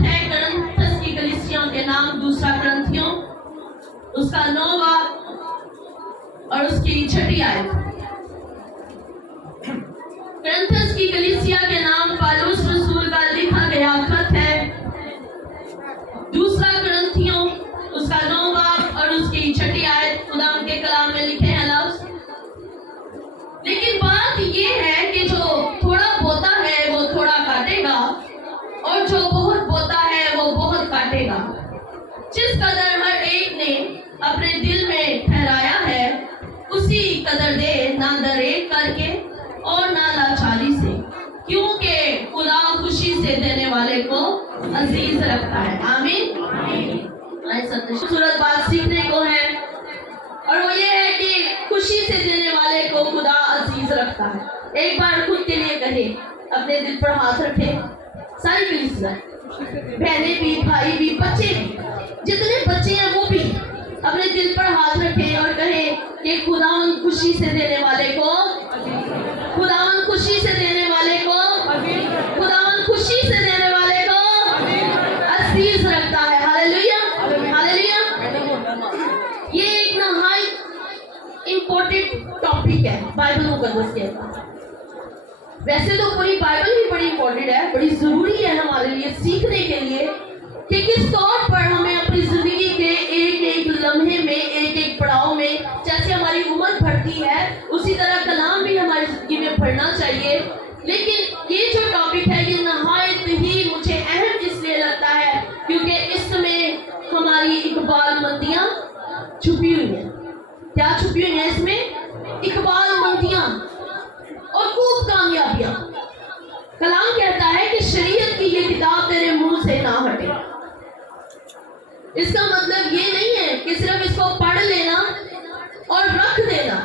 आयत है करंथस की कलीसिया के नाम, दूसरा करंथियों उसका 9 बाब और उसकी 6 आयत। करंथस की कलीसिया के नाम पौलुस रसूल का लिखा गया खत है, दूसरा करंथियों उसका 9 बाब और उसकी 6 आयत। खुदा के कलाम में लिखे हैं लफ्ज। लेकिन बात ये है कि जो थोड़ा बोता है वो थोड़ा काटेगा, और जो बहुत बोता है वो बहुत काटेगा। जिस कदर हर एक ने अपने दिल में ठहराया है उसी कदर दे, ना दरेक करके और ना लाचारी से, क्योंकि खुदा खुशी से देने वाले को अजीज रखता है। आमीन। खूबसूरत बात सीखने को है, और वो ये है कि खुशी से देने वाले को खुदा अजीज रखता है। एक बार खुद के लिए कहे, अपने दिल पर हाथ रखे, सारी कलीसिया, बहनें भी, भाई भी, बच्चे भी, जितने बच्चे हैं वो भी अपने दिल पर हाथ रखे और कहे कि खुदावन खुशी से देने वाले को, खुदावन खुशी से देने वाले को, खुदावन खुशी से देने वाले को अजीज रखता है। Hallelujah, hallelujah. ये एक नहायत इम्पोर्टेंट टॉपिक है बाइबल मुकद्दस के। वैसे तो पूरी बाइबल ही बड़ी इम्पोर्टेंट है, बड़ी जरूरी है हमारे लिए सीखने के लिए कि किस तौर पर हमें अपनी जिंदगी के एक एक लम्हे में, एक एक पड़ाव में, जैसे हमारी उम्र बढ़ती है उसी तरह कलाम भी हमारी जिंदगी में बढ़ना चाहिए। लेकिन ये जो टॉपिक है ये नहायत ही मुझे अहम इसलिए लगता है क्योंकि इसमें हमारी इकबालमंदियां छुपी हुई हैं। क्या छुपी हुई हैं इसमें? इकबालमंदियां और खूब कामयाबियां। कलाम कहता है कि शरीयत की ये किताब तेरे मुंह से ना हटे। इसका मतलब ये नहीं है कि सिर्फ इसको पढ़ लेना और रख देना,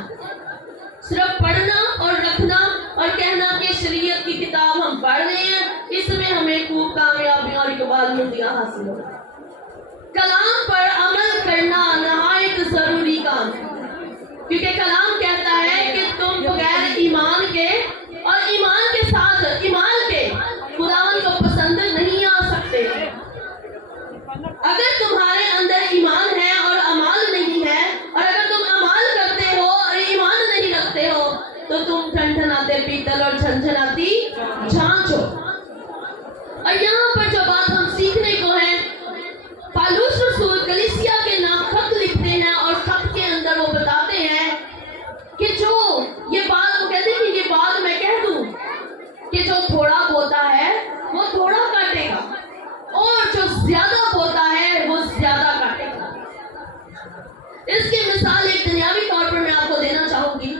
सिर्फ पढ़ना और रखना और कहना कि शरीयत की किताब हम पढ़ रहे हैं, इसमें हमें खूब कामयाबियां और इकबालमंदियां हासिल हो। कलाम पर अमल करना नहायत जरूरी काम है, क्योंकि कलाम कहता है कि तुम बगैर ईमान के और ईमान के साथ ईमान के खुदावन को पसंद नहीं आ सकते। अगर तुम्हारे अंदर ईमान है और अमाल नहीं है, और अगर तुम अमाल करते हो और ईमान नहीं रखते हो, तो तुम ठनठनाते पीतल और झनझनाती झांझ हो। और यहाँ पर जो बात हम सीखने को है, पौलुस रसूल कलीसिया के नाम खत लिखते हैं और खत के अंदर वो बताते हैं कि जो ये बात, वो कहते हैं कि ये बात मैं कह दूं कि जो थोड़ा बोता है वो थोड़ा काटेगा, और जो ज्यादा बोता है वो ज्यादा काटेगा। इसकी मिसाल एक दुनियावी तौर पर मैं आपको देना चाहूंगी।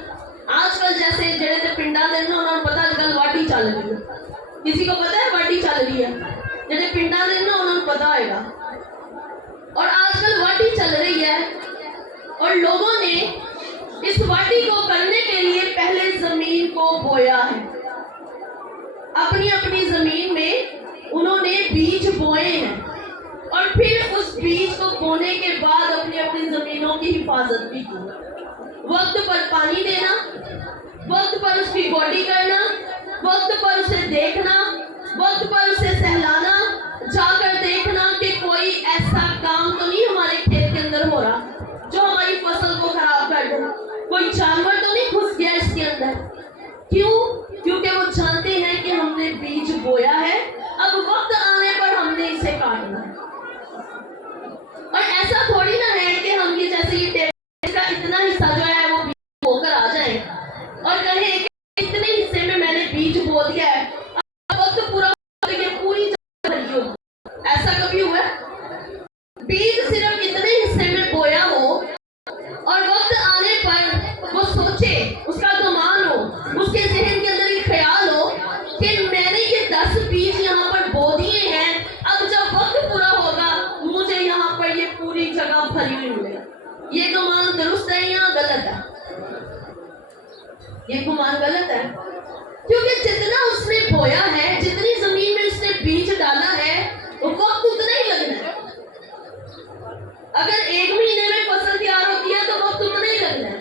आजकल जैसे जेड़े पिंडा दे ना उन्होंने पता आजकल वाटी चल रही है। किसी को पता है वाटी चल रही है? जेड़े पिंडा दे ना उन्होंने पता होगा। और आजकल वाटी चल रही है और लोगों ने इस वाटी को करने के लिए पहले जमीन को बोया है। अपनी अपनी जमीन में उन्होंने बीज बोए हैं, और फिर उस बीज को बोने के बाद अपनी अपनी जमीनों की हिफाजत भी की। वक्त पर पानी देना, वक्त पर उसकी गोडी करना, वक्त पर उसे देखना, वक्त पर उसे सहलाना, जाकर देखना कि कोई ऐसा काम तो नहीं हमारे खेत के अंदर हो रहा जो हमारी फसल को खराब कर दे, कोई जानवर तो नहीं घुस गया इसके अंदर। क्यों? क्योंकि वो जानते हैं कि हमने बीज बोया है, अब वक्त आने पर हमने इसे काटना है। और ऐसा थोड़ी ना है कि हम ये जैसे ये टेबल का इतना हिस्सा जो है वो बीज बोकर आ जाए और कहें कि इतने हिस्से में मैंने बीज बो दिया है, अब वक्त पूरा ये पूरी भरी हो। ऐसा कभी हुआ? बीज सिर्फ इतने हिस्से में बोया हो और वक्त आने पर वो सोचे, उसका गुमान हो, उसके जहन के अंदर ये ख्याल हो कि मैंने ये 10 बीज यहाँ पर बो दिए हैं, अब जब वक्त पूरा होगा मुझे यहाँ पर ये पूरी जगह भरी हुई मिलेगी। ये गुमान दुरुस्त है या गलत है? ये गुमान गलत है, क्योंकि जितना उसने बोया है, जितनी जमीन में उसने बीज डाला है, वो वक्त उतना ही लगना है। अगर 1 महीने में फसल तैयार होती है तो वक्त उतना ही लगना है,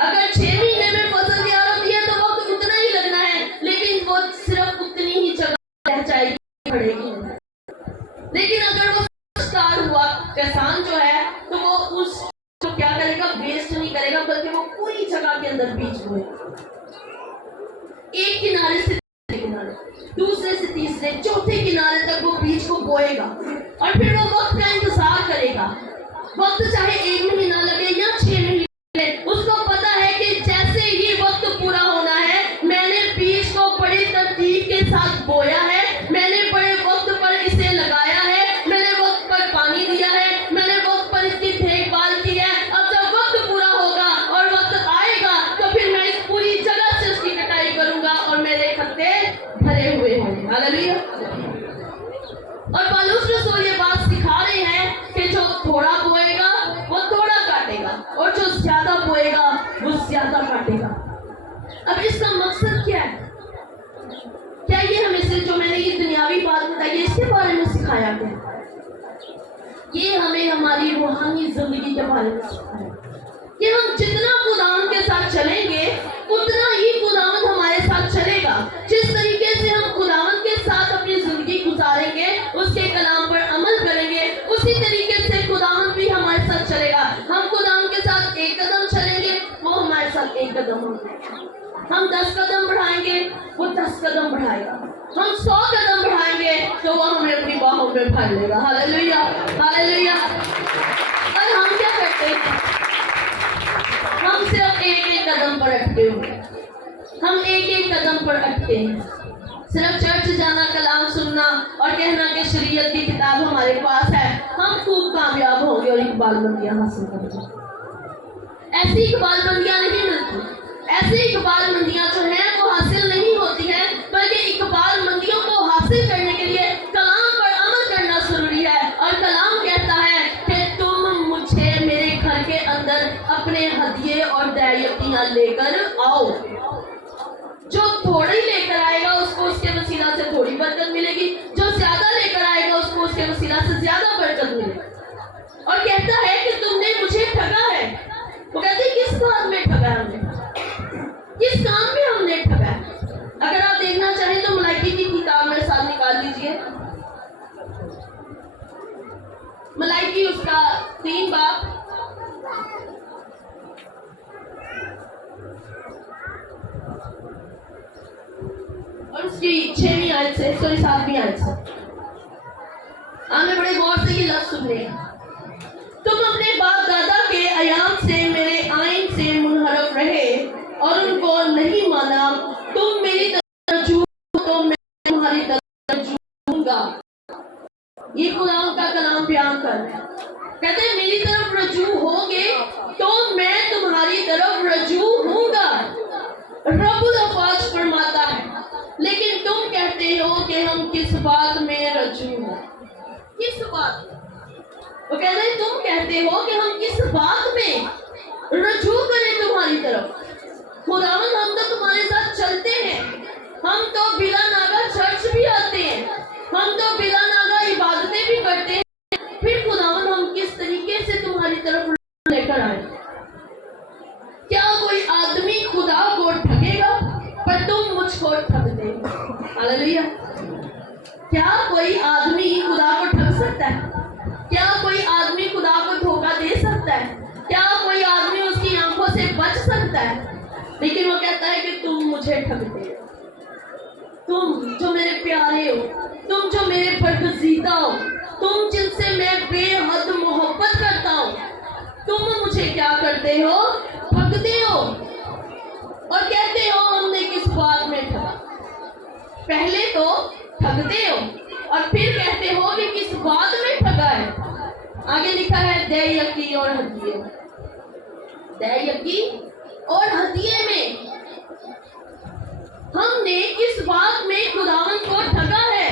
अगर 6 महीने में फसल तैयार होती है तो वक्त उतना ही लगना है, लेकिन वो सिर्फ उतनी ही जगह रह जाएगी, बढ़ेगी। लेकिन अगर वो समझदार हुआ, किसान जो है, तो वो उस को क्या करेगा, वेस्ट नहीं करेगा, बल्कि वो पूरी जगह के अंदर बीज बोएगा। एक किनारे से दूसरे किनारे, दूसरे से तीसरे, चौथे किनारे तक वो बीज को बोएगा और फिर वो वक्त का इंतजार करेगा। वक्त चाहे 1 महीना लगे या 6 महीने लगे, उसको पता है कि जैसे ही वक्त पूरा होना है, मैंने बीज को बड़ी तरतीब के साथ बोया है, मैंने बड़े वक्त पर इसे लगाया है, मैंने वक्त पर पानी दिया है, मैंने वक्त पर इसकी देखभाल की है। अब जब वक्त पूरा होगा और वक्त आएगा तो फिर मैं इस पूरी जगह से उसकी कटाई करूंगा और मेरे खत्ते भरे हुए होंगे। हालेलुया। और पौलुस रसूल ये बात सिखा रहे हैं कि जो थोड़ा बोएगा वो थोड़ा काटेगा और जो ज्यादा बोएगा वो ज्यादा काटेगा। अब इसका मकसद क्या है? क्या ये हमें सिर्फ जो मैंने ये दुनियावी बात बताई है इसके बारे में सिखाया गया? ये हमें हमारी रूहानी जिंदगी के बारे में सिखाया कि हम जितना खुदावंद के साथ चलेंगे उतना ही खुदावंद हमारे साथ चलेगा। जिस तरीके से हम खुदावंद के साथ अपनी जिंदगी गुजारेंगे, उसके कलाम पर अमल करेंगे, उसी तरीके से खुदावंद भी हमारे साथ चलेगा। हम खुदावंद के साथ 1 कदम चलेंगे, वो हमारे साथ 1 कदम होगा। हम 10 कदम बढ़ाएंगे, वो 10 कदम बढ़ाएगा। हम 100 कदम बढ़ाएंगे तो वो हमें अपनी बाहों में भर लेगा। Hallelujah, hallelujah. और हम क्या करते हैं? हम सिर्फ 1-1 कदम पर अटके हुए, हम 1-1 कदम पर अटके हैं। सिर्फ चर्च जाना, कलाम सुनना और कहना कि शरीयत की किताब हमारे पास है, हम खूब कामयाब होंगे और इकबालबंदियां हासिल करेंगे। ऐसी इकबालबंदियां नहीं मिलती। ऐसी इकबालबंदियां जो हैं वो हासिल नहीं होती हैं, बल्कि इकबालबंदियों को हासिल करने के लिए कलाम पर अमल करना जरूरी है। और कलाम कहता है कि तुम मुझे मेरे घर के अंदर अपने हदिये और दैयतियां लेकर आओ। जो थोड़ी लेकर आएगा उसको उसके वसीला से थोड़ी बरकत मिलेगी, जो ज्यादा लेकर आएगा उसको उसके वसीला से ज्यादा बरकत मिलेगी। और कहता है कि तुमने मुझे ठगा है। वो कहते हैं किस बात में ठगा है हमने, किस काम में हमने ठगा है? अगर आप देखना चाहें तो मलाइकी की किताब मेरे साथ निकाल लीजिए। मलाइकी उसका 3 बाब और उसकी 6वीं आयत से 7वीं आयत से आपने बड़े गौर से ये लफ्ज़ सुन रहे हैं। तुम अपने बाप दादा के अयाम से मेरे आइन से मुनहरफ रहे और उनको नहीं माना। तुम मेरी तरफ रजू तो मैं तुम्हारी तरफ रजू हूँगा। ये खुदावंद का कलाम बयान कर रहा है। कहते हैं मेरी तरफ रजू होगे तो मैं तुम्हारी तरफ रजू हूँगा। रब्बुल अफ़वाज फरमाता है, लेकिन तुम कहते हो कि हम किस बात में रजू हैं? किस बात? वो कहते हैं तुम कहते हो कि हम किस बात में रजू करें तुम्हारी तरफ? खुदावंद हम तो तुम्हारे साथ चलते हैं, हम तो बिला नागा चर्च भी आते हैं, हम तो बिला नागा इबादतें भी करते हैं, फिर खुदावंद हम किस तरीके से तुम्हारी तरफ लेकर आए? क्या कोई आदमी खुदा को ठगेगा? पर तुम मुझको ठग दे। हालेलुया। क्या कोई आदमी खुदा को ठग सकता है? क्या कोई आदमी खुदा को धोखा दे सकता है? क्या कोई आदमी उसकी आंखों से बच सकता है? लेकिन वो कहता है कि तुम मुझे ठग दे। तुम जो मेरे प्यारे हो, तुम जो मेरे बरगजीदा हो, तुम जिनसे मैं बेहद मोहब्बत करता हूँ, तुम मुझे क्या करते हो? ठगते हो। और कहते हो हमने किस बात में ठगा। पहले तो ठगते हो और फिर कहते हो कि किस बात में ठगा है। आगे लिखा है दैयकी और हदिये। दैयकी और हदिये में हमने किस बात में खुदावंद को ठगा है?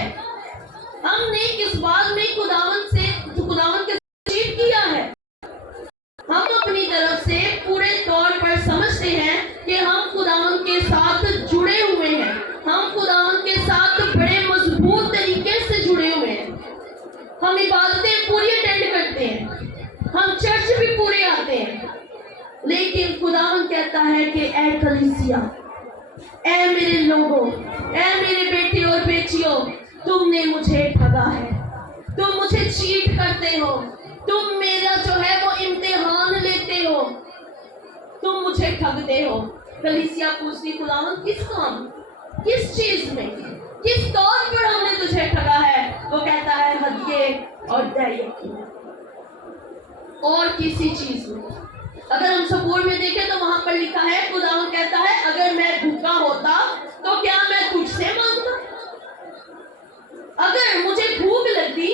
हमने किस बात में खुदावंद के चीट किया है? हम अपनी तरफ से पूरे तौर पर समझते हैं कि हम खुदावंद के साथ जुड़े हुए हैं, हम खुदावंद के साथ बड़े मजबूत तरीके से जुड़े हुए हैं। हम इबादतें पूरी अटेंड करते हैं, हम चर्च भी पूरे आते हैं, लेकिन खुदावंद कहता है कि ऐ कलीसिया, ऐ मेरे लोगों, ऐ मेरे बेटे और बेटियों, तुमने मुझे ठगा है, तुम मुझे चीट करते हो, तुम मेरा जो है वो इम्तिहान लेते हो, तुम मुझे ठगते हो। कलीसिया पूछती, खुदावंद किस काम, किस चीज में, किस तौर पर हमने तुझे ठगा है? वो कहता है हदिये और दैयकी, और किसी चीज में। अगर हम सबूर में देखें तो वहां पर लिखा है, खुदावंद कहता है अगर मैं भूखा होता तो क्या मैं तुझसे मांगता? अगर मुझे भूख लगती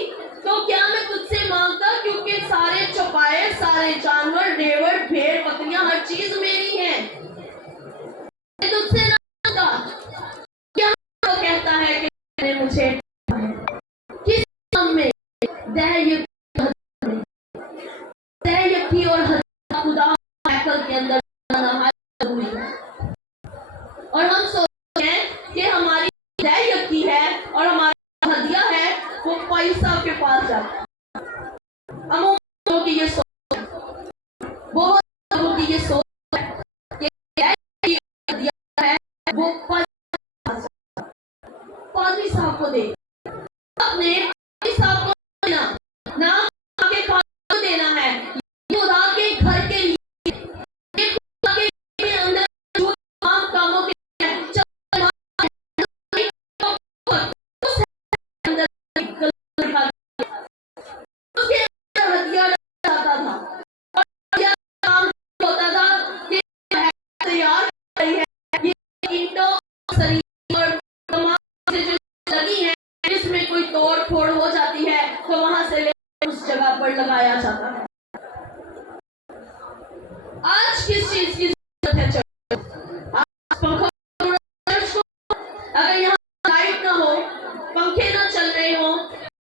तो क्या मैं तुझसे मांगता? क्योंकि सारे चौपाए, सारे जानवर, रेवड़, भेड़, बकरियां, हर चीज मेरी है, मैं तुझसे ना मांगता। क्या वो कहता है कि मैंने मुझे किस काम में? दैयकी और हदिया खुदा के अंदर जरूरी है। और हम सोचते हैं कि हमारी दैयकी है और हमारा हदिया है वो पैसा के पास जाता है। अमूमन लोगों की ये सोच, बहुत लोगों की ये सोच है कि दैयकी हदिया है वो पादरी साहब को दे, अपने पादरी साहब को देना, ना आके खाने को देना है, खुदा के घर के लिए, खुदा के अंदर जो तमाम कामों के लगाया जाता है। आज किस चीज की जरूरत है चर्च? आज पंखों की जरूरत है चर्च को। अगर यहाँ लाइट ना हो, पंखे ना चल रहे हो,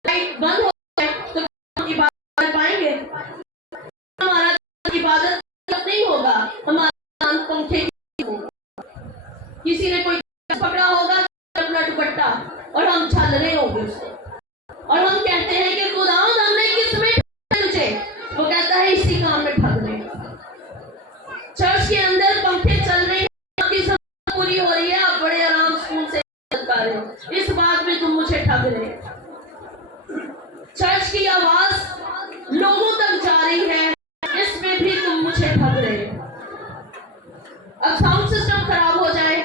लाइट बंद हो जाए तो हम इबादत कर पाएंगे? हमारा इबादत नहीं होगा, हमारा पंखे की होगा। किसी ने कोई पकड़ा होगा अपना दुपट्टा और हम छल रहे होंगे उसको, और हम कहते हैं कि खुदावंद हमने किस में तुझे? वो कहता है इसी काम में ठग रहे। चर्च के अंदर पंखे चल रहे हैं, आपकी जरूरत पूरी हो रही है, आप बड़े आराम सुकून से पा रहे हो, इस बात में तुम मुझे ठग रहे। चर्च की आवाज लोगों तक जा रही है, इसमें भी तुम मुझे ठग रहे। अब साउंड सिस्टम खराब हो जाए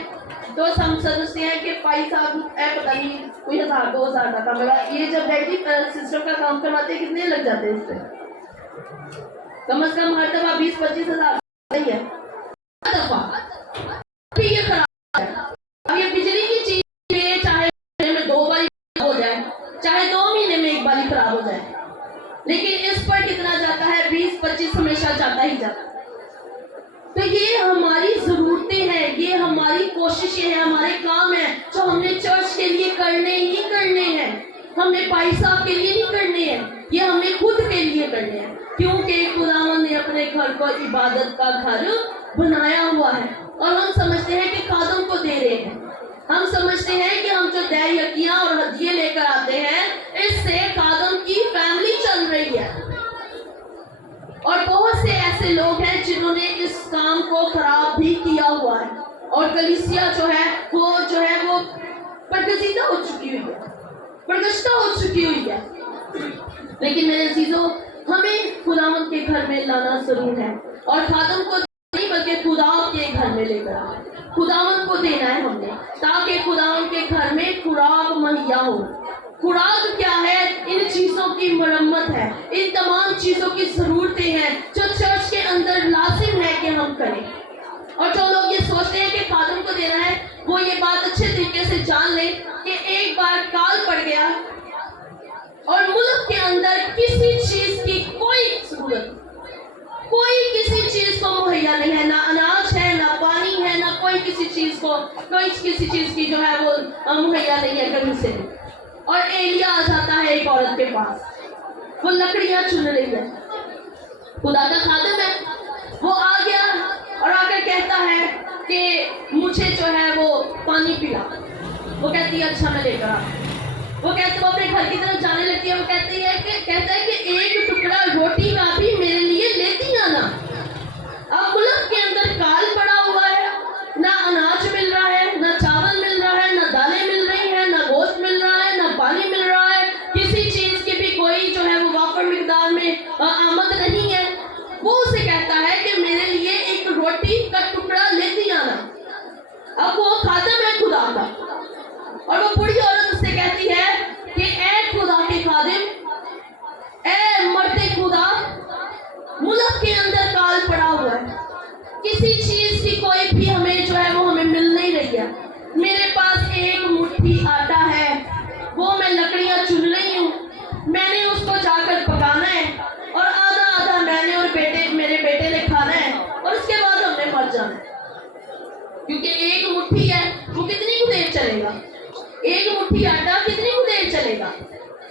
तो हम समझते हैं कि भाई साहब पता नहीं कोई 1000-2000 का काम लगा। ये जब बैटरी सिस्टम का काम करवाते हैं कितने लग जाते हैं इस पे? कम से कम हर दफा 20-25 हजार सही है, हर दफा। अभी ये खराब है। अब ये बिजली की चीज है, चाहे महीने में 2 बार हो जाए, चाहे 2 महीने में 1 बार खराब हो जाए, लेकिन इस पर कितना जाता है? 20-25 हमेशा जाता ही जाता है। तो ये हमारी जरूरतें हैं, ये हमारी कोशिशें हैं, हमारे काम हैं जो हमने चर्च के लिए करने ही करने हैं। हमने भाई साहब के लिए नहीं करने हैं, ये हमने खुद के लिए करने हैं, क्योंकि खुदावंद ने अपने घर को इबादत का घर बनाया हुआ है। और हम समझते हैं कि खादम को दे रहे हैं, हम समझते हैं कि हम जो दैयकियां और हदिये लेकर आते हैं इससे खादम की फैमिली चल रही है। और बहुत से ऐसे लोग हैं जिन्होंने इस काम को खराब भी किया हुआ है, और कलीसिया जो है वो परगजीदा हो चुकी हुई है, प्रगष्टा हो चुकी हुई है। लेकिन मेरे अजीजों, हमें खुदावंद के घर में लाना जरूर है, और खादम को नहीं बल्कि खुदा के घर में लेकर आना, खुदावंद को देना है हमने, ताकि खुदावंद के घर में खुराक मुहैया हो। खुराक क्या है? इन चीजों की मरम्मत है, इन तमाम चीजों की जरूरतें हैं जो चर्च के अंदर लाजिम है कि हम करें। और जो लोग ये सोचते हैं कि खादम को देना है, वो ये बात अच्छे तरीके से जान लें कि एक बार काल पड़ गया और मुल्क के अंदर किसी चीज की कोई जरूरत, कोई किसी चीज को मुहैया नहीं है, ना अनाज है, ना पानी है, ना कोई किसी चीज को, कोई किसी चीज की जो है वो मुहैया नहीं है कहीं से। और एलिया आ जाता है एक औरत के पास, वो लकड़ियां चुन रही है, खुदा का खादम है, वो आ गया और आकर कहता है कि मुझे जो है वो पानी पिला। वो कहती है अच्छा मैं लेकर आ। वो अपने घर की तरफ जाने लगती है। वो कहता है कि एक टुकड़ा रोटी का भी मेरे लिए लेती आना। अब मुल्क के अंदर काल पड़ा हुआ है, ना अनाज मिल रहा है, ना चावल मिल रहा है, ना दालें मिल रही है, ना गोश्त मिल रहा है, ना पानी मिल रहा है, किसी चीज की भी अब वो खादिम है खुदा का, और वो बूढ़ी औरत उससे कहती है कि ए खुदा के खादिम, ए मरते खुदा, मुल्क के अंदर काल पड़ा हुआ है, किसी चीज की कोई भी हमें जो है वो हमें मिल नहीं रही है। मेरे पास एक मुट्ठी आटा है, वो मैं लकड़ियां चुन रही हूँ, मैंने उसको जाकर पकाना है, और आधा आधा मैंने और मेरे बेटे ने खाना है, और उसके बाद हमने मर जाना है। क्योंकि एक मुट्ठी है वो कितनी कुछ देर चलेगा, एक मुट्ठी आटा कितनी कुछ देर चलेगा।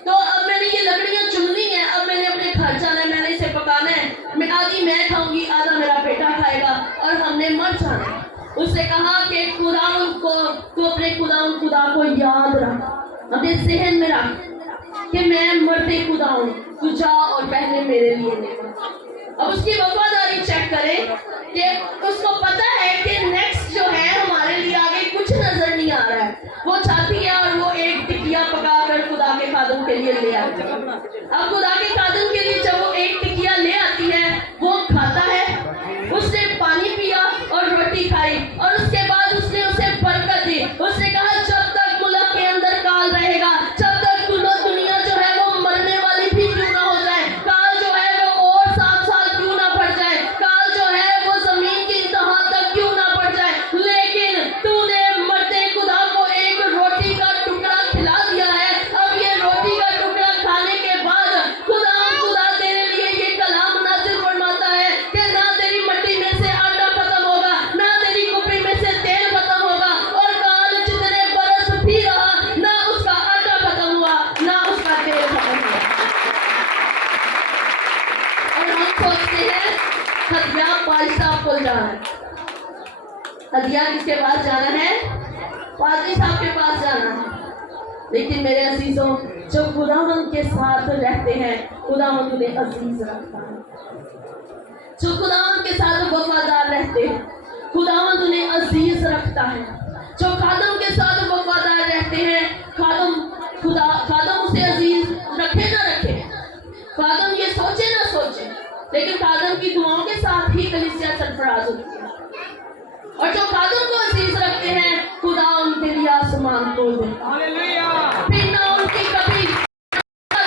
तो अब मैंने ये लकड़ियां चुन ली हैं, अब मैंने अपने घर जाना है, मैंने इसे पकाना है, मैं आधी मैं खाऊंगी, आधा मेरा बेटा खाएगा, और हमने मर जाना है। उसने कहा कि खुदावंद को, तू अपने खुदा को याद रख, अपने जहन में रख कि मैं मरते खुदा हूँ, तू जा और पहले मेरे लिए निकल। अब उसकी वफादारी चेक करें कि उसको पता है कि नेक्स्ट जो है हमारे लिए आगे कुछ नजर नहीं आ रहा है, वो चाहती है और वो एक टिकिया पका कर खुदा के खादिम के लिए ले आती है। अब खुदा के खादिम के लिए जब वो एक टिकिया ले आती है, वो खाता है, उसने पानी पिया और रोटी खाई, और उसके बाद उसने उसे बरकत दी। उसने कहा जब तक मुल्क के अंदर काल रहेगा, जब तक दुनिया जो है वो मरने वाली भी क्यों ना हो जाए, काल जो है वो और 7 साल क्यों ना बढ़ जाए, काल जो है वो जमीन की इंतहा तक क्यों ना बढ़ जाए, लेकिन तूने मरते खुदा को एक रोटी का टुकड़ा खिला दिया है। अब ये रोटी का टुकड़ा खाने के बाद खुदा तेरे लिए ये कलाम नाज़िल फरमाता है कि ना तेरी मट्टी में से आटा खत्म होगा, ना तेरी कुप्पी में से तेल खत्म होगा, और काल जितने बरस भी रहा, ना उसका आटा खत्म हुआ, ना उसका तेल खत्म हुआ। और हम सोचते हैं हदिया पादरी साहब को जाना है, हदिया किसके पास जाना है, पादरी साहब के पास जाना है। लेकिन मेरे अजीजों, जो खुदावंद के साथ रहते हैं, खुदावंद उन्हें अजीज रखता है। जो खुदावंद के साथ वफादार रहते हैं, खुदावंद उन्हें अजीज रखता है। जो खादिम के साथ वफादार रहते हैं, खादिम उसे अजीज रखे ना रखे, खादिम ये सोचे ना सोचे, लेकिन खादिम की दुआओं के साथ ही कलीसिया सरफराज होती है। और जो खादिम को अजीज रखते हैं, खुदा उनके लिए आसमान खोल देता है, फिर ना उनकी कभी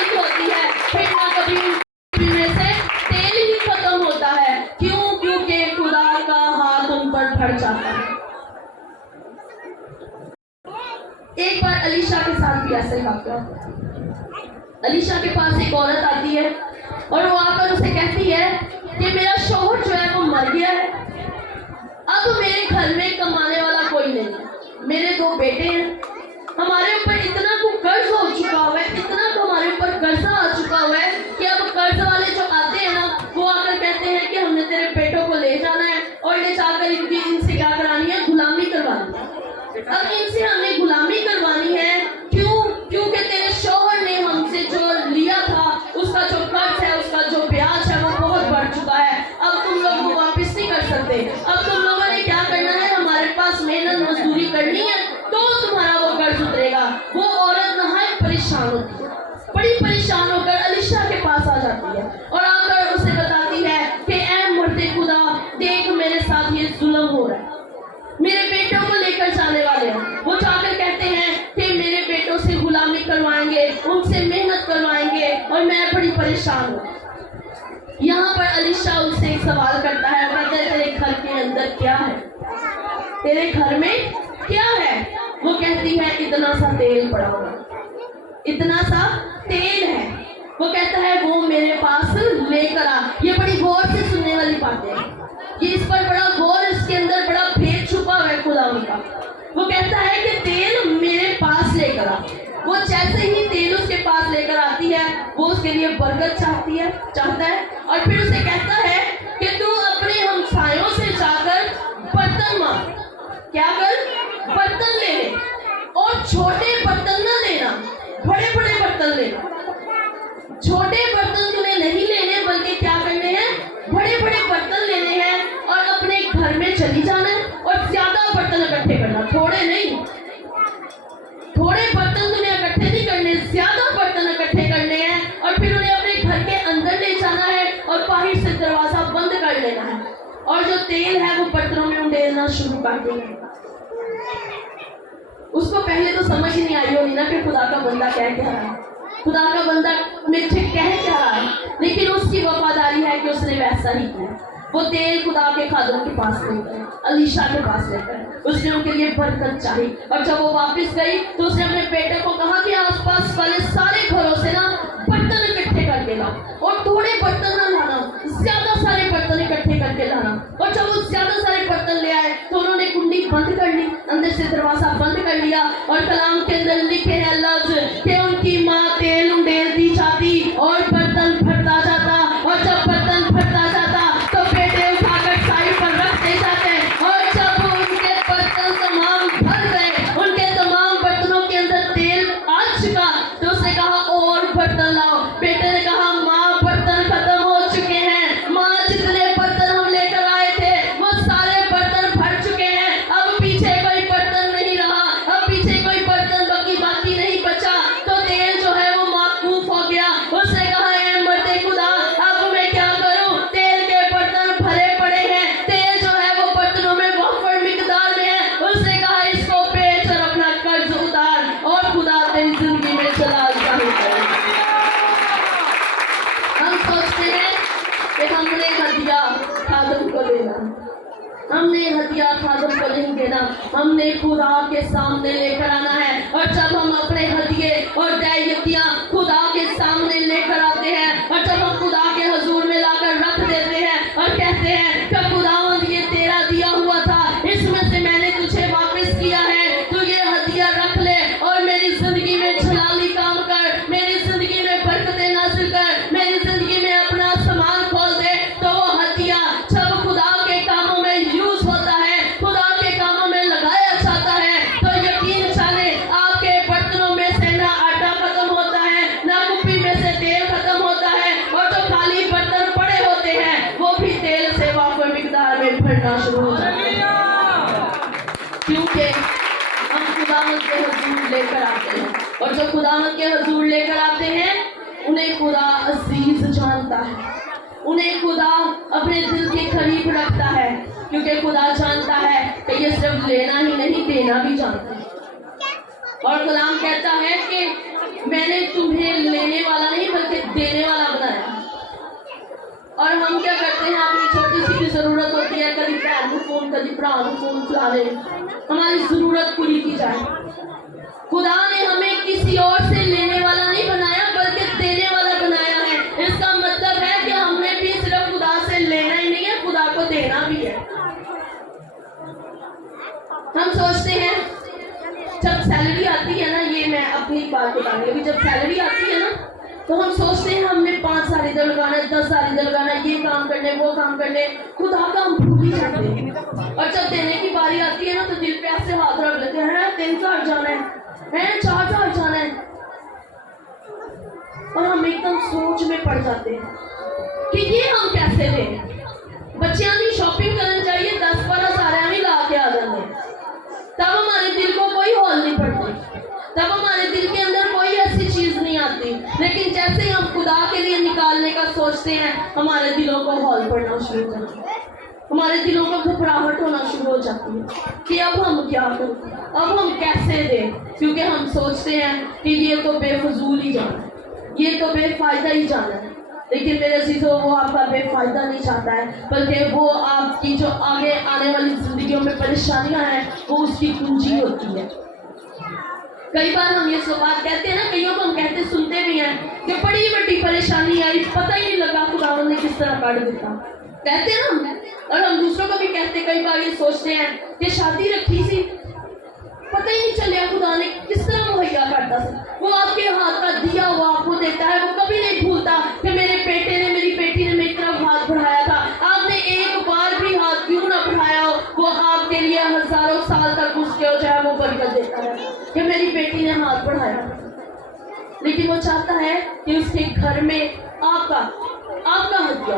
होती है, फिर ना कभी उनकी में से तेल ही खत्म होता है। क्यों? क्योंकि खुदा का हाथ उन पर भर जाता है। एक बार अलीशा के साथ भी ऐसे वाक़या हुआ। अलीशा के पास एक औरत आती है और वो आकर उसे कहती है कि मेरा शौहर जो है वो मर गया है, अब मेरे घर में कमाने वाला कोई नहीं है, मेरे 2 बेटे हैं, हमारे ऊपर इतना को कर्ज हो चुका हुआ है, इतना को हमारे ऊपर कर्जा आ चुका हुआ है कि अब कर्ज वाले जो आते हैं ना, वो आकर कहते हैं कि हमने तेरे बेटों को ले जाना है और ले जाकर इनसे क्या करानी है, गुलामी करवानी है। अब इनसे हमने गुलामी करवानी है, क्यों? क्योंकि तेरे शौहर ने हमसे जो लिया था, उसका जो कर्ज है, उसका जो ब्याज है, वो बहुत बढ़ चुका है, अब तुम लोग वो वापस नहीं कर सकते। अब तुम लोगों ने क्या करना है, हमारे पास मेहनत मजदूरी करनी है तो तुम्हारा वो कर्ज उतरेगा। वो औरत नहायत परेशान होती है, बड़ी परेशान होकर अलीशा के पास आ जाती है और आकर उसे बताती है कि ऐ मरते खुदा, देख मेरे साथ ये जुल्म हो रहा है, मेरे बेटों को लेकर जाने वाले हैं। वो जाकर कहते हैं कि मेरे बेटों से गुलामी करवाएंगे, उनसे मेहनत करवाएंगे, और मैं बड़ी परेशान हूँ। यहाँ पर अलीशा उससे एक सवाल करता है, कहता है तेरे घर के अंदर क्या है, तेरे घर में क्या है? वो कहती है इतना सा तेल पड़ा हुआ, इतना सा तेल है। वो कहता है वो मेरे पास लेकर आ। ये बड़ी गौर से सुनने वाली बातें हैं, ये इस पर बड़ा गौर, इसके अंदर बड़ा भेद छुपा हुआ है खुदा का। वो कहता है कि तेल मेरे पास लेकर आ। वो जैसे ही तेल उसके पास लेकर आती है, वो उसके लिए बरकत चाहता है, और फिर उसे कहता है कि तू अपने हमसायों से जाकर बर्तन मांग। क्या कर? बर्तन ले ले, और छोटे बर्तन ना लेना, बड़े बड़े बर्तन लेना। छोटे बर्तन तुम्हें नहीं लेने, बल्कि क्या करने हैं, बड़े बड़े बर्तन लेने हैं, और अपने घर में चली जाना है और ज्यादा बर्तन इकट्ठे करना, थोड़े नहीं। थोड़े बर्तन तुम्हें इकट्ठे नहीं करने, ज्यादा बर्तन इकट्ठे करने हैं, और फिर उन्हें अपने घर के अंदर ले जाना है और बाहर से दरवाजा बंद कर लेना है, और जो तेल है वो बर्तनों में उंडेलना शुरू कर देना। اس کو پہلے تو سمجھ ہی نہیں آئی ہوگی نا کہ خدا کا بندہ کہہ کیا رہا ہے، خدا کا بندہ مجھے کہہ کیا رہا ہے، لیکن اس کی وفاداری ہے کہ اس نے ویسا ہی کیا۔ وہ تیل خدا کے خادم کے پاس لے گئے، علیشا کے پاس لے گئے، اس نے ان کے لیے برکت چاہی، اور جب وہ واپس گئی تو اس نے اپنے بیٹے کو کہا کہ آس پاس والے سارے گھروں سے نا برتن اکٹھے کر کے لاؤ، اور تھوڑے برتن نہ لانا، زیادہ سارے برتن اکٹھے کر کے لانا۔ اور جب وہ زیادہ سارے برتن لے آئے تو انہوں نے کنڈی بند کر لی، اندر سے دروازہ بند کر لیا، اور کلام کے اندر لکھے ہیں لفظ کہ ان کی ماں تیل انڈیلتی جاتی اور برتن پھٹتا جاتا، اور جب برتن پھٹتا جاتا تو بیٹے اٹھا کر سائڈ پر رکھتے جاتے، اور جب ان کے برتن تمام بھر گئے، ان کے تمام برتنوں کے اندر تیل آ چکا، تو اس نے کہا اور برتن لاؤ۔ بیٹے نے کہا ماں برتن ختم ہو چکے ہیں، ماں جتنے برتن ہم لے کر آئے تھے وہ سارے برتن بھر چکے ہیں، اب پیچھے کوئی برتن نہیں رہا، اب پیچھے کوئی برتن باقی نہیں بچا۔ تو تیل جو ہے وہ موقوف ہو گیا۔ اس نے کہا اے مرد خدا اب میں کیا کروں، تیل کے برتن بھرے پڑے ہیں، تیل جو ہے وہ برتنوں میں وافر مقدار میں ہے۔ اس نے کہا اس کو بیچ اور اپنا قرض اتار اور خدا تیری زندگی میں جلال ظاہر کرے۔ ہم سوچتے ہیں کہ ہم نے ہدیہ خادم کو دینا، ہم نے ہدیہ خادم کو نہیں دینا، ہم نے خدا کے سامنے لے کر آنا ہے۔ اور جب ہم اپنے ہدیے اور دعوتیاں خدا کے سامنے لے کر آتے ہیں، اور جب ہم خدا کے حضور میں لا کر رکھ دیتے ہیں اور کہتے ہیں کہ خداوند یہ تیرا دیا ہوا تھا، اس میں سے میں نے تجھے واپس کیا ہے، تو یہ ہدیہ رکھ لے اور میری زندگی میں جلالی کام کر، میری زندگی میں برکتیں نازل کر، میری زندگی میں اپنا سامان کھول دے، تو وہ ہدیہ جب خدا کے کاموں میں یوز ہوتا ہے، خدا کے کاموں میں لگایا جاتا ہے، تو یقین جانے آپ کے برتنوں میں سے نہ آٹا ختم ہوتا ہے، نہ کپی میں سے تیل ختم ہوتا ہے، اور جو خالی برتن پڑے ہوتے ہیں وہ بھی تیل سے وافر مقدار میں بھرنا شروع ہو جاتے ہیں، کیونکہ ہم خداوند کے حضور لے کر آتے ہیں، اور جو خداوند کے حضور لے کر آتے ہیں انہیں خدا عزیز جانتا ہے، انہیں خدا اپنے دل کے قریب رکھتا ہے، کیونکہ خدا جانتا ہے کہ یہ صرف لینا ہی نہیں دینا بھی جانتا ہے۔ اور کلام کہتا ہے کہ میں نے تمہیں لینے والا نہیں بلکہ دینے والا بنایا۔ اور ہم کیا کرتے ہیں، اپنی چھوٹی سی بھی ضرورت ہوتی ہے، کبھی بہن کو فون، کبھی برا کو فون چلا لے، ہماری ضرورت پوری کی جائے۔ خدا نے ہمیں کسی اور سے لینے والا نہیں بنایا بلکہ دینے والا بنایا ہے۔ اس کا مطلب ہے کہ ہم نے بھی صرف خدا سے لینا ہی نہیں ہے، خدا کو دینا بھی ہے۔ ہم سوچتے ہیں جب سیلری آتی ہے نا، یہ میں اپنی بات بتاؤں گی، جب سیلری آتی ہے نا تو ہم سوچتے ہیں ہم نے 5 سال ادھر لگانا ہے، 10 سال ادھر لگانا ہے، یہ کام کرنے وہ کام کرنے، خدا کا ہم بھول ہی جاتے ہیں۔ اور جب دینے کی باری آتی ہے نا تو دل پہ ایسے ہاتھ رکھ لیتے ہیں 3,000 جانا ہے، 4,000 جانا ہے، اور ہم ایک دم سوچ میں پڑ جاتے ہیں کہ یہ ہم کیسے دیں۔ بچیاں کی شاپنگ کرنا چاہیے، 10-12 سارے ہم ہی لا کے آ جاتے ہیں، تب ہمارے دل کو کوئی ہول نہیں پڑتی، تب ہمارے دل کے اندر کوئی ایسی چیز نہیں آتی، لیکن جیسے ہی ہم خدا کے لیے نکالنے کا سوچتے ہیں ہمارے دلوں کو ہول پڑنا شروع ہو جاتا ہے، ہمارے دلوں کو گھبراہٹ ہونا شروع ہو جاتی ہے کہ اب ہم کیا کریں، اب ہم کیسے دیں، کیونکہ ہم سوچتے ہیں کہ یہ تو بے فضول ہی جانا ہے، یہ تو بے فائدہ ہی جانا ہے۔ لیکن میرے عزیزوں، وہ آپ کا بے فائدہ نہیں چاہتا ہے، بلکہ وہ آپ کی جو آگے آنے والی زندگیوں میں پریشانیاں ہیں وہ اس کی کنجی ہوتی ہے۔ کئی بار ہم یہ بات کہتے ہیں نا، کئیوں کو ہم کہتے سنتے بھی ہیں کہ بڑی بڑی پریشانی آئی، پتہ ہی نہیں لگا خداوند نے کس طرح کاٹ دیتا، کہتے ہیں نا۔ اور ہم دوسروں کو بھی کہتے، کئی بار یہ سوچتے ہیں کہ شادی رکھی سی، پتہ ہی نہیں چلیا خدا نے کس طرح مہیا کرتا تھا، وہ آپ کے ہاتھ کا دیا ہوا آپ کو دیتا ہے، وہ کبھی نہیں بھولتا کہ میرے بیٹے نے، میری بیٹی نے میری طرف ہاتھ بڑھایا تھا، آپ نے ایک بار بھی ہاتھ کیوں نہ بڑھایا ہو، وہ آپ کے لیے ہزاروں سال تک اس کے ہو جائے وہ برکت دیتا ہے کہ میری بیٹی نے ہاتھ بڑھایا۔ لیکن وہ چاہتا ہے کہ اس کے گھر میں آپ کا ہدیہ،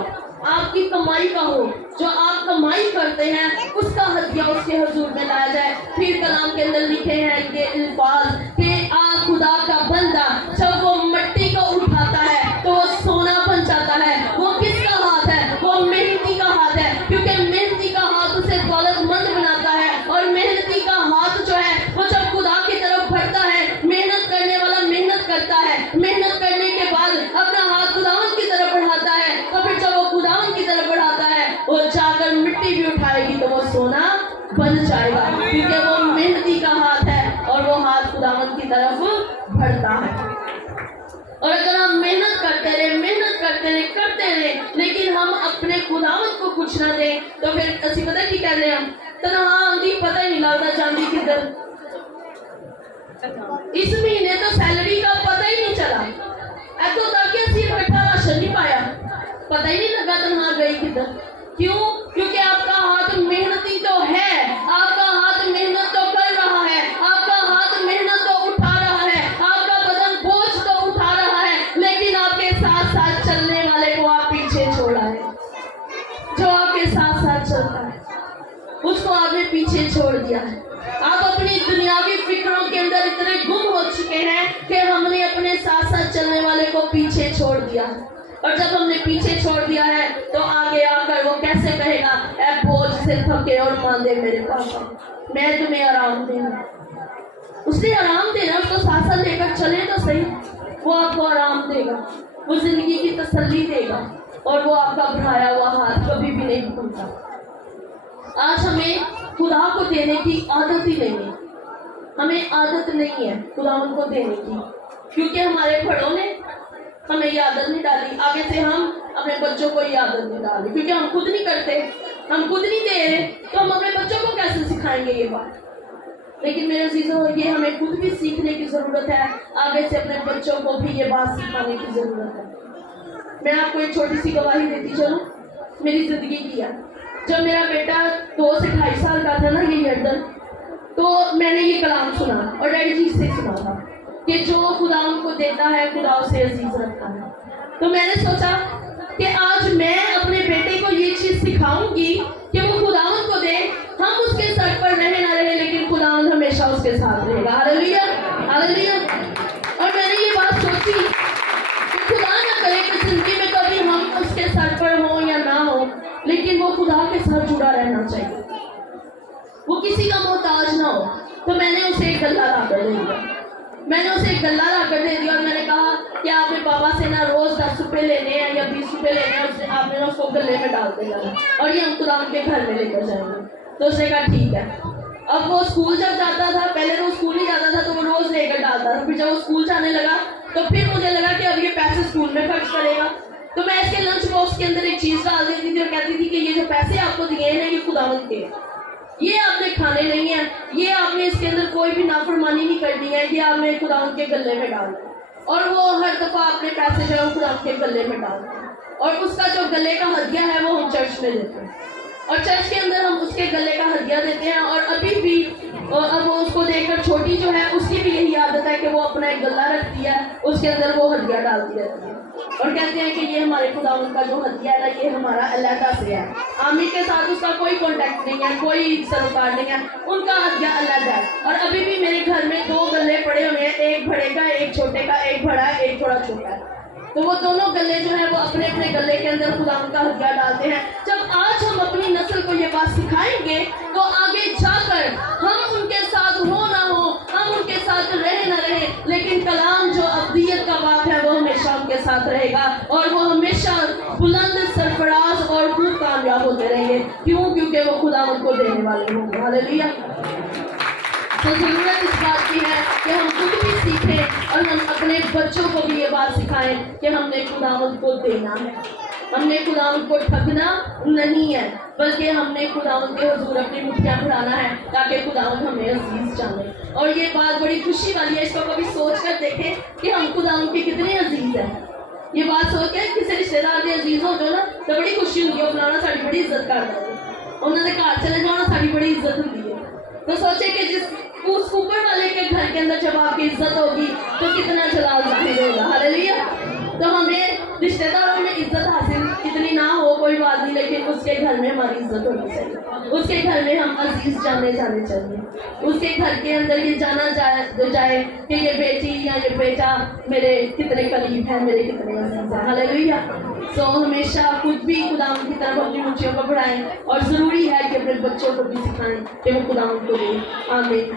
آپ کی کمائی کا ہو، جو آپ کمائی کرتے ہیں اس کا ہدیہ اس کے حضور میں لایا جائے۔ پھر کلام کے اندر لکھے ہیں یہ الفاظ کہ خدا کا بندہ جب وہ مٹی کو اٹھاتا ہے تو وہ سونا بن جاتا ہے۔ وہ کس کا ہاتھ ہے؟ وہ محنتی کا ہاتھ ہے، کیونکہ محنتی کا ہاتھ اسے دولت مند بناتا ہے، اور محنتی کا ہاتھ جو ہے وہ جب خدا करते रहे, लेकिन हम अपने खुदावंद को कुछ ना दें, तो फिर ਅਸੀਂ ਪਤਾ ਕੀ ਕਹਿੰਦੇ ਹਾਂ, ਤਨਖਾਹ ਆਉਂਦੀ ਪਤਾ ਹੀ ਨਹੀਂ ਲੱਗਦਾ ਜਾਂਦੀ किधर। इस महीने तो सैलरी का पता ही नहीं चला, ऐतो तक कि ਅਸੀਂ इकट्ठा राशन नहीं पाया, पता ही नहीं लगा तनख्वाह गई किधर। क्यों? क्योंकि आपका हाथ मेहनती तो है, आपका हाथ मेहनत तो कर रहा है, आपका हाथ मेहनत तो उठा रहा है, आपका बदन बोझ तो उठा रहा है, लेकिन आपके साथ साथ चलने वाले को आप पीछे छोड़ा है। जो आपके साथ साथ चलता है उसको आपने पीछे छोड़ दिया है। आप अपनी दुनियावी फिक्रों के अंदर इतने गुम हो चुके हैं कि हमने अपने साथ साथ चलने वाले को पीछे छोड़ दिया है। और जब हमने पीछे छोड़ दिया है तो आगे आकर वो कैसे कहेगा, ऐ बोझ से थके और मांदे मेरे पापा, मैं तुम्हें आराम दूंगा। उसने आराम देना, उसको साथ साथ लेकर चले तो सही, वो आपको आराम देगा, वो जिंदगी की तसल्ली देगा और वो आपका बढ़ाया हुआ हाथ कभी भी नहीं भूलता। आज हमें खुदा को देने की आदत ही नहीं है, हमें आदत नहीं है खुदा को देने की, क्योंकि हमारे बड़ों ने हमें ये आदत नहीं डाली। आगे से हम अपने बच्चों को ये आदत नहीं डाली, क्योंकि हम खुद नहीं करते, हम खुद नहीं दे रहे, तो हम अपने बच्चों को कैसे सिखाएंगे ये बात। लेकिन मेरे अजीजों, ये हमें खुद भी सीखने की ज़रूरत है, आगे से अपने बच्चों को भी ये बात सिखाने की ज़रूरत है। मैं आपको एक छोटी सी गवाही देती चलूँ, मेरी ज़िंदगी की है। जब मेरा बेटा 2 से 2.5 साल का था ना, ये यर्दन, तो मैंने ये कलाम सुना और डैडी जी से सुना था कि जो खुदा उनको देता है खुदा उसे अजीज रखता है। तो मैंने सोचा कि आज मैं अपने बेटे को ये चीज़ सिखाऊंगी कि वो खुदावंद को दे, हम उसके सर पर रहे ना रहे, लेकिन खुदावंद हमेशा उसके साथ रहेगा। Hallelujah, hallelujah. और मैंने ये बात सोची कि खुदा ना करे कि जिंदगी में कभी हम उसके सर पर हो या ना हो, लेकिन वो खुदा के साथ जुड़ा रहना चाहिए, वो किसी का मोहताज ना हो। तो मैंने उसे एक गल्ला ला कर दे दिया, मैंने उसे एक गल्ला ला कर दे दिया और मैंने कहा कि आपने पापा से ना रोज़ 10 रुपये लेने हैं या 20 रुपये लेने हैं, उससे आपने ना उसको गले में डाल के जाना और ये हम खुदा उनके घर में लेकर जाएंगे। तो उसने कहा ठीक है। अब वो स्कूल जब जाता था, पहले तो स्कूल ही जाता था तो वो रोज़ लेकर डालता था, फिर जब वो स्कूल जाने लगा तो फिर मुझे लगा कि अब ये पैसे स्कूल में खर्च करेगा, तो मैं इसके लंच बॉक्स के अंदर एक चीज़ डाल देती थी और कहती थी कि ये जो पैसे आपको दिए हैं ये खुदावंद के, ये आपने खाने नहीं है, ये आपने इसके अंदर कोई भी नाफरमानी नहीं करनी है, ये आपने खुदावंद के गले में डालना है। और वो हर दफ़ा अपने पैसे जो है खुदावंद के गले में डालते हैं और उसका जो गले का हदिया है वो हम चर्च में देते हैं और चर्च के अंदर हम उसके गले का हदिया देते हैं। और अभी भी अब वो उसको देखकर छोटी जो है उसकी भी यही आदत है कि वो अपना एक गला रखती है, उसके अंदर वो हदिया डालती रहती है और कहते हैं कि ये हमारे खुदावंद का जो हदिया है ना, ये हमारा अलहदा से है, आमिर के साथ उसका कोई कॉन्टैक्ट नहीं है, कोई सरोकार नहीं है, उनका हदिया अलहदा है। और अभी भी मेरे घर में 2 गले पड़े हुए हैं, एक बड़े का, एक छोटे का, एक बड़ा है, एक थोड़ा छोटा है, तो वो दोनों गले जो है वो अपने अपने गले के अंदर खुदावंद का हदिया डालते हैं। जब आज हम अपनी नस्ल को ये बात सिखाएंगे तो आगे जाकर हम उनके साथ हो ना हो, हम उनके साथ रहे ना रहे, लेकिन कलाम जो अब्दियत का बाप है वो हमेशा उनके साथ रहेगा और वो हमेशा बुलंद, सरफराज और खूब कामयाब होते रहेंगे। क्यों? क्योंकि वो खुदावंद को देने वाले होंगे। हालेलुया। तो ज़रूरत इस बात की है कि हम खुद भी सीखें और हम अपने बच्चों को भी ये बात सिखाएं कि हमने खुदावंद को देना है, हमने खुदावंद को ठगना नहीं है, बल्कि हमने खुदावंद के हुजूर अपनी मुट्ठियाँ बढ़ाना है ताकि खुदावंद हमें अजीज जाने। और ये बात बड़ी खुशी वाली है, इसको कभी सोच कर देखें कि हम खुदावंद के कितने अजीज हैं। ये बात सोच के किसी रिश्तेदार के अजीज हो जो ना तो बड़ी खुशी होगी, वो फलाना साड़ी बड़ी इज्जत करता है, उन्होंने घर चले जाना साड़ी बड़ी इज्जत होती है। तो सोचे कि जिस उस ऊपर वाले के घर के अंदर जब आपकी इज्जत होगी तो कितना जलाल जाहिर होगा। हालेलुया। तो हमें रिश्तेदारों में इज्जत हासिल इतनी ना हो कोई बात नहीं, लेकिन उसके घर में हमारी इज्जत होनी चाहिए, उसके घर में हम अजीज जाने चाहिए, उसके घर के अंदर ये जाना जाए कि ये बेटी या ये बेटा मेरे कितने करीब है, मेरे कितने अजीज हैं। हालेलुया। तो हमेशा खुद भी खुदावंद की तरफ अपनी ऊंचाइयों को बढ़ाएं और ज़रूरी है कि अपने बच्चों को भी सिखाएं कि वो खुदावंद को दें। आमीन।